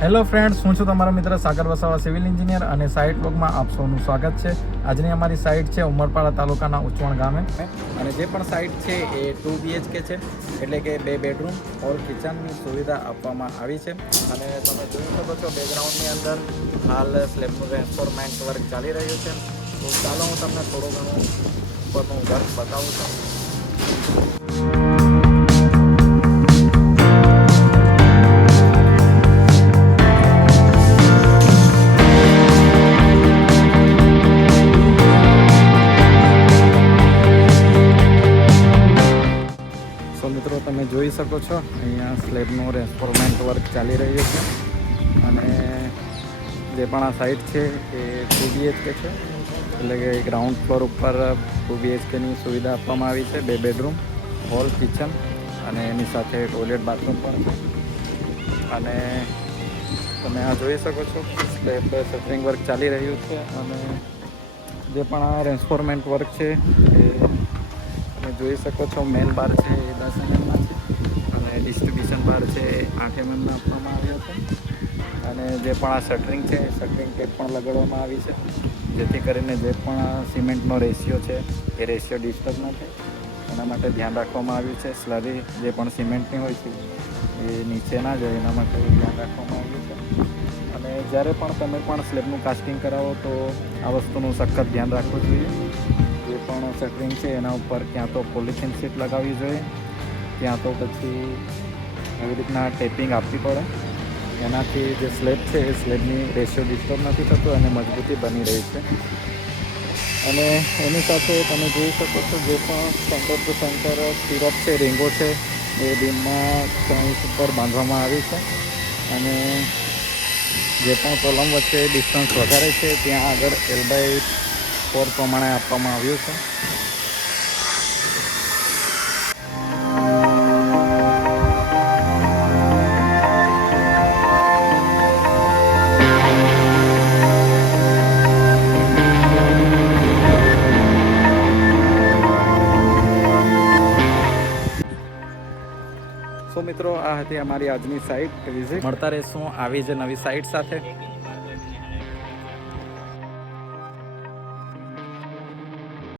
Hello friends, હું છું તમારો મિત્ર સાગર વસાવા, સિવિલ એન્જિનિયર, અને સાઇટ બ્લોગમાં આપ સૌનું સ્વાગત છે. આજની અમારી સાઇટ છે ઉમરપાડા તાલુકાના ઉચવણ ગામે, અને જે પણ સાઇટ છે એ 2 BHK છે, એટલે કે 2 બેડરૂમ હોલ કિચનની સુવિધા આપવામાં આવી છે. અને તમે જોઈ શકો છો બેકગ્રાઉન્ડની અંદર હાલ સ્લેબનું રેન્ફોર્સમેન્ટ વર્ક ચાલી રહ્યું છે. તો ચાલો હું તમને થોડું ઘણું ઉપરનું વર્ક બતાવું છું. મિત્રો તમે જોઈ શકો છો અહીંયા સ્લેબનું રેન્ફોર્સમેન્ટ વર્ક ચાલી રહ્યું છે. અને જે પણ આ સાઇટ છે એ 2 BHK છે, એટલે કે ગ્રાઉન્ડ ફ્લોર ઉપર 2 BHKની સુવિધા આપવામાં આવી છે. 2 બેડરૂમ હોલ કિચન અને એની સાથે ટોયલેટ બાથરૂમ પણ છે. અને તમે આ જોઈ શકો છો સ્લેબ શટરિંગ વર્ક ચાલી રહ્યું છે. અને જે પણ આ રેન્ફોર્સમેન્ટ વર્ક છે એ તમે જોઈ શકો છો. મેન બાર છે એ 10 mm છે, અને ડિસ્ટ્રીબ્યુશન બાર છે એ 8 mm આપવામાં આવ્યો છે. અને જે પણ આ શટરિંગ છે એ શટરિંગ ટેપ પણ લગાડવામાં આવી છે, જેથી કરીને જે પણ સિમેન્ટનો રેશિયો છે એ રેશિયો ડિસ્ટર્બ ન થાય, એના માટે ધ્યાન રાખવામાં આવ્યું છે. સ્લરી જે પણ સિમેન્ટની હોય છે એ નીચે ના જાય એના માટે ધ્યાન રાખવામાં આવ્યું છે. અને જ્યારે પણ તમે પણ સ્લેબનું કાસ્ટિંગ કરાવો તો આ વસ્તુનું સખત ધ્યાન રાખવું જોઈએ. જે પણ શટરિંગ છે એના ઉપર ક્યાં તો પોલિથીન શીટ લગાવવી જોઈએ, ત્યાં તો પછી એવી રીતના ટેપિંગ આપવી પડે. એનાથી જે સ્લેબ છે એ સ્લેબની રેશિયો ડિસ્ટર્બ નથી થતો અને મજબૂતી બની રહી છે. અને એની સાથે તમે જોઈ શકો છો જે પણ સેન્ટર ટુ સેન્ટર સિરપ છે, રીંગો છે, એ બીમમાં 6 ઇંચ ઉપર બાંધવામાં આવી છે. અને જે પણ કોલમ વચ્ચે ડિસ્ટન્સ વધારે છે ત્યાં આગળ L/4 પ્રમાણે આપવામાં આવ્યું છે. મિત્રો, આ હતી અમારી આજની સાઇટ વિઝિટ. મળતા રહેશું આવી જ નવી સાઇટ સાથે.